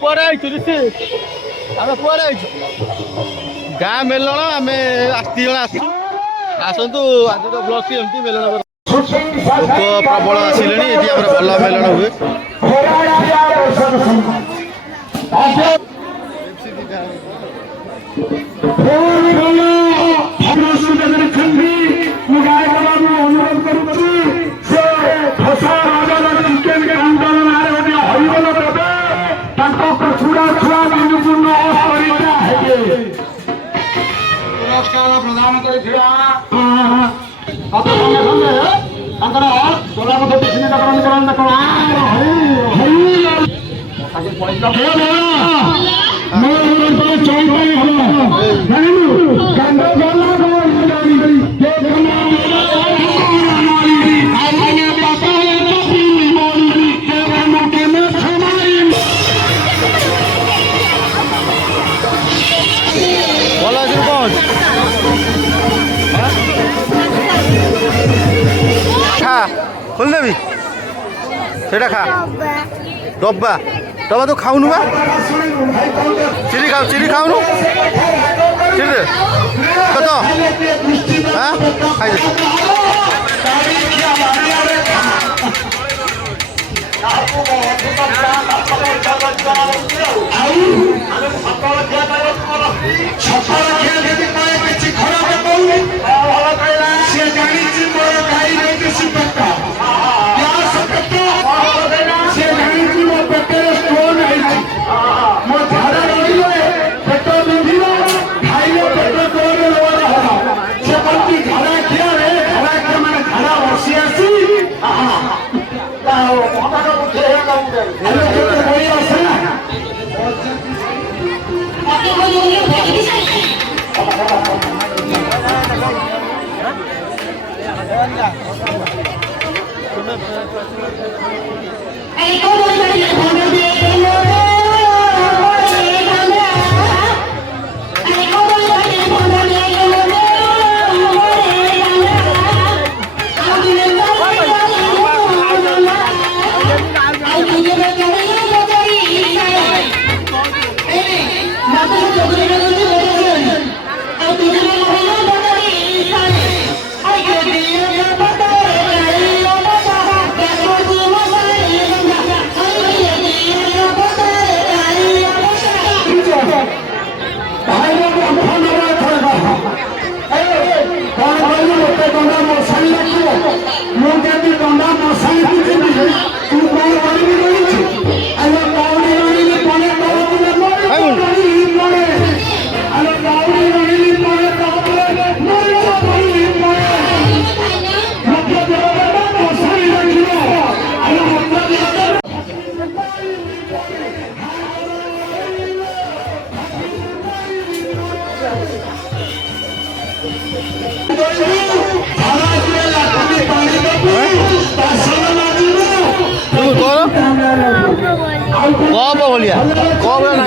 କୁଆଡ଼େ ଆଇଛୁ ରିସି ଆମେ କୁଆଡ଼େ ଆଇଛୁ ଗାଁ ମେଲଣ ଆମେ 8 ଜଣ ଆସିଛୁ ଆସନ୍ତୁ ଆଜିର ବ୍ଲଗଟି ଏମିତି ମେଲଣ ଲୋକ ପ୍ରବଳ ଆସିଲେଣି ଏଠି ଆମର ଭଲ ମେଲଣ ହୁଏ प्रदान खोल देवी सेटा खा डब्बा डब्बा तो खाऊनु बा चिरी खाऊनु चिरी कत हाँ खाई कब बोलिया कब ना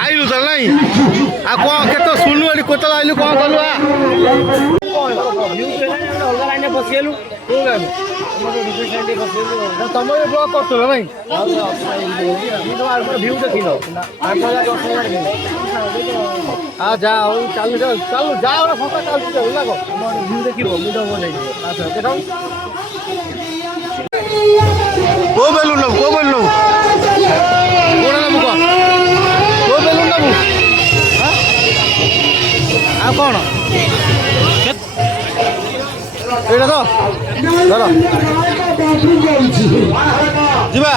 आइलु त नै आ कौन केतो सुन्नु अनि कोता आइलु कौन कलु आ तमरे ब्लॉग करतो भाई भ्यू देखिल हाँ जा चालू चालू जाओ फंका चालू लागो भ्यू देखिब वीडियो बनाई अच्छा देखाऊ को बेलुन नबु कोण नबु को बेलुन नबु आ कौन एटा तो चलो जीवा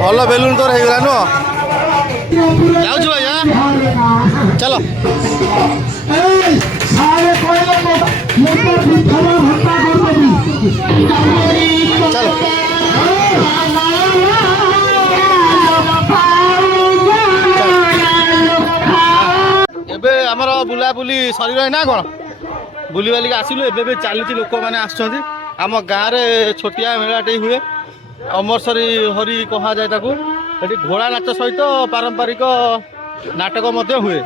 भल बेलुन तोर होगा नुह जाऊ भाई चलो चलो एबे आमर बुलाबुली सरी ना कौन बुली बालिक आसिलु एबे चली लोक मैंने आम गाँव में छोटिया मेलाटे हुए अमरसरी हरी कह जाए ताकू ଏଠି ଘୋଡ଼ା ନାଚ ସହିତ ପାରମ୍ପରିକ ନାଟକ ମଧ୍ୟ ହୁଏ।